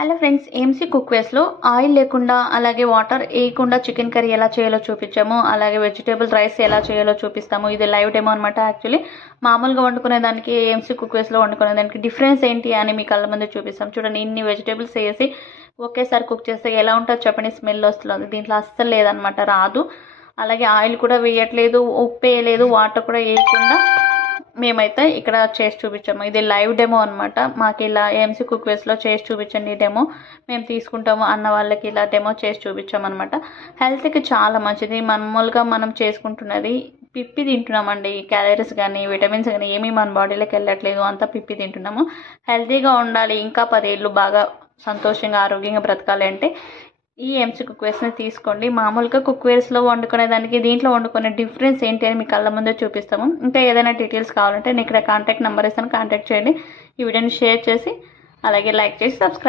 Hello friends, AMC కుక్వేస్లో oil లేకుండా అలాగే water వేయకుండా చికెన్ కర్రీ ఎలా చేయాలో చూపించాము. అలాగే వెజిటేబుల్ రైస్ ఎలా చేయాలో చూపిస్తాము. ఇది లైవ్ డెమో అనమాట. యాక్చువల్లీ మామూలుగా వండుకునే దానికి ఏఎంసీ కుక్వేస్లో వండుకునే దానికి డిఫరెన్స్ ఏంటి అని మీ కళ్ళ ముందు చూపిస్తాం. చూడండి, ఇన్ని వెజిటేబుల్స్ వేసి ఒకేసారి కుక్ చేస్తే ఎలా ఉంటుందో చెప్పండి. స్మెల్ వస్తుంది, దీంట్లో అస్సలు లేదనమాట, రాదు. అలాగే ఆయిల్ కూడా వేయట్లేదు, ఉప్పు వేయలేదు, వాటర్ కూడా వేయకుండా మేమైతే ఇక్కడ చేసి చూపించాము. ఇది లైవ్ డెమో అనమాట. మాకు ఇలా ఏఎంసీ కుక్వేస్లో చేసి చూపించండి డెమో, మేము తీసుకుంటాము అన్న వాళ్ళకి ఇలా డెమో చేసి చూపించామన్నమాట. హెల్త్కి చాలా మంచిది. మామూలుగా మనం చేసుకుంటున్నది పిప్పి తింటున్నామండి. క్యాలరీస్ కానీ విటమిన్స్ కానీ ఏమీ మన బాడీలోకి వెళ్ళట్లేదు, అంతా పిప్పి తింటున్నాము. హెల్తీగా ఉండాలి, ఇంకా 10 ఏళ్ళు బాగా సంతోషంగా ఆరోగ్యంగా బ్రతకాలి అంటే ఈ ఏఎంసీ కుక్వేర్స్ని తీసుకోండి. మామూలుగా కుక్వేర్స్లో వండుకునే దానికి దీంట్లో వండుకునే డిఫరెన్స్ ఏంటి అని మీ కళ్ళ ముందే చూపిస్తాము. ఇంకా ఏదైనా డీటెయిల్స్ కావాలంటే నేను ఇక్కడ కాంటాక్ట్ నెంబర్ ఇస్తాను, కాంటాక్ట్ చేయండి. ఈ వీడియోని షేర్ చేసి అలాగే లైక్ చేసి సబ్స్క్రైబ్